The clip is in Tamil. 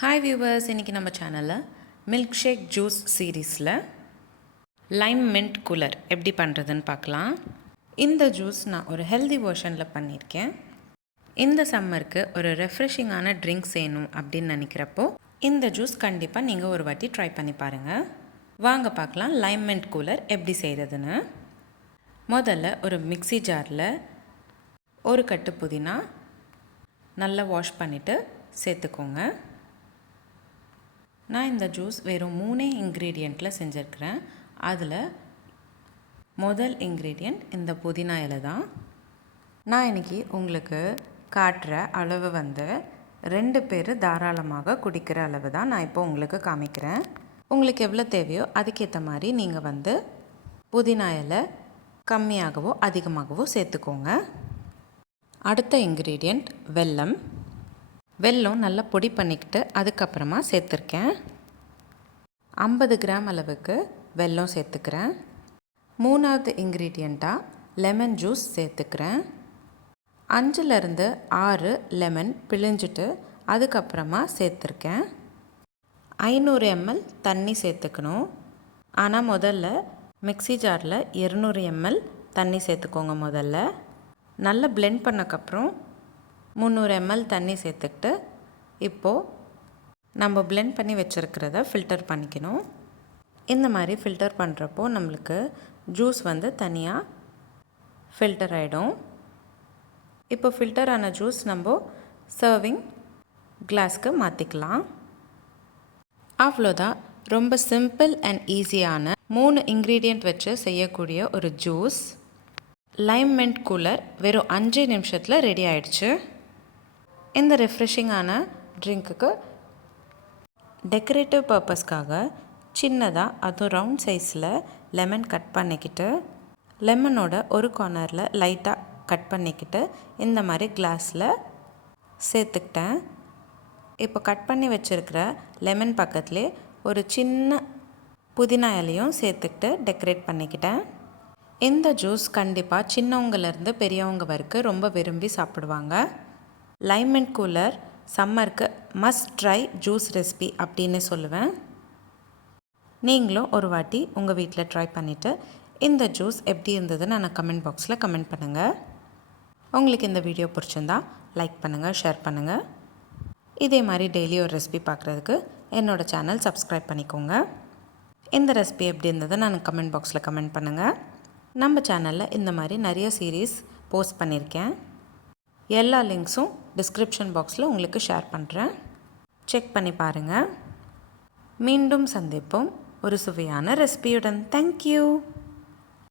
ஹாய் வியூவர்ஸ், இன்றைக்கி நம்ம சேனலில் மில்க் ஷேக் ஜூஸ் சீரீஸில் லைம் மின்ட் கூலர் எப்படி பண்ணுறதுன்னு பார்க்கலாம். இந்த ஜூஸ் நான் ஒரு ஹெல்தி வெர்ஷனில் பண்ணியிருக்கேன். இந்த சம்மருக்கு ஒரு ரெஃப்ரெஷிங்கான ட்ரிங்க்ஸ் வேணும் அப்படின்னு நினைக்கிறப்போ இந்த ஜூஸ் கண்டிப்பாக நீங்கள் ஒரு வாட்டி ட்ரை பண்ணி பாருங்கள். வாங்க பார்க்கலாம் லைம் மின்ட் கூலர் எப்படி செய்கிறதுன்னு. முதல்ல ஒரு மிக்ஸி ஜாரில் ஒரு கட்டு புதினா நல்லா வாஷ் பண்ணிவிட்டு சேர்த்துக்கோங்க. நான் இந்த ஜூஸ் வெறும் 3 இன்க்ரீடியண்ட்டில் செஞ்சுருக்கிறேன். அதில் முதல் இன்க்ரீடியண்ட் இந்த புதினா இலை தான். நான் இன்றைக்கி உங்களுக்கு காட்டுற அளவு 2 பேர் தாராளமாக குடிக்கிற அளவு தான் நான் இப்போ உங்களுக்கு காமிக்கிறேன். உங்களுக்கு எவ்வளோ தேவையோ அதுக்கேற்ற மாதிரி நீங்கள் புதினா இலை கம்மியாகவோ அதிகமாகவோ சேர்த்துக்கோங்க. அடுத்த இன்க்ரீடியண்ட் வெல்லம் நல்லா பொடி பண்ணிக்கிட்டு அதுக்கப்புறமா சேர்த்துருக்கேன். 50 கிராம் அளவுக்கு வெல்லம் சேர்த்துக்கிறேன். 3வது இன்க்ரீடியண்ட்டாக லெமன் ஜூஸ் சேர்த்துக்கிறேன். 5லேருந்து 6 லெமன் பிழிஞ்சிட்டு அதுக்கப்புறமா சேர்த்துருக்கேன். 500 ml தண்ணி சேர்த்துக்கணும். ஆனால் முதல்ல மிக்ஸி ஜாரில் 200 ml தண்ணி சேர்த்துக்கோங்க. முதல்ல நல்லா பிளெண்ட் பண்ணக்கப்புறம் 300 ml தண்ணி சேர்த்துக்கிட்டு இப்போது நம்ம பிளெண்ட் பண்ணி வச்சுருக்கிறத ஃபில்டர் பண்ணிக்கணும். இந்த மாதிரி ஃபில்டர் பண்ணுறப்போ நம்மளுக்கு ஜூஸ் தனியாக ஃபில்டர் ஆகிடும். இப்போ ஃபில்டர் ஆன ஜூஸ் நம்ம சர்விங் கிளாஸ்க்கு மாற்றிக்கலாம். அவ்வளோதான். ரொம்ப சிம்பிள் அண்ட் ஈஸியான 3 இன்க்ரீடியண்ட் வச்சு செய்யக்கூடிய ஒரு ஜூஸ் லைம் மின்ட் கூலர் வெறும் 5 நிமிஷத்தில் ரெடி ஆயிடுச்சு. இந்த ரெஃப்ரெஷிங்கான ட்ரிங்க்குக்கு டெக்கரேட்டிவ் பர்பஸ்க்காக சின்னதாக அதுவும் ரவுண்ட் சைஸில் லெமன் கட் பண்ணிக்கிட்டு லெமனோட ஒரு கார்னரில் லைட்டாக கட் பண்ணிக்கிட்டு இந்த மாதிரி கிளாஸில் சேர்த்துக்கிட்டேன். இப்போ கட் பண்ணி வச்சுருக்கிற லெமன் பக்கத்துலேயே ஒரு சின்ன புதினா இலையும் சேர்த்துக்கிட்டு டெக்கரேட் பண்ணிக்கிட்டேன். இந்த ஜூஸ் கண்டிப்பாக சின்னவங்கலேருந்து பெரியவங்க வரைக்கும் ரொம்ப விரும்பி சாப்பிடுவாங்க. லைம் மின்ட் கூலர் சம்மருக்கு மஸ்ட் ட்ரை ஜூஸ் ரெசிபி அப்படின்னு சொல்லுவேன். நீங்களும் ஒரு வாட்டி உங்கள் வீட்டில் ட்ரை பண்ணிவிட்டு இந்த ஜூஸ் எப்படி இருந்ததுன்னு நான் கமெண்ட் பாக்ஸில் கமெண்ட் பண்ணுங்கள். உங்களுக்கு இந்த வீடியோ பிடிச்சிருந்தா லைக் பண்ணுங்கள், ஷேர் பண்ணுங்கள். இதே மாதிரி டெய்லி ஒரு ரெசிபி பார்க்குறதுக்கு என்னோடய சேனல் சப்ஸ்கிரைப் பண்ணிக்கோங்க. இந்த ரெசிபி எப்படி இருந்தது நான் கமெண்ட் பாக்ஸில் கமெண்ட் பண்ணுங்கள். நம்ம சேனலில் இந்த மாதிரி நிறைய சீரீஸ் போஸ்ட் பண்ணியிருக்கேன். எல்லா லிங்க்ஸும் டிஸ்கிரிப்ஷன் பாக்ஸில் உங்களுக்கு ஷேர் பண்ணுறேன். செக் பண்ணி பாருங்கள். மீண்டும் சந்திப்போம் ஒரு சுவையான ரெசிபியுடன். தேங்க்யூ.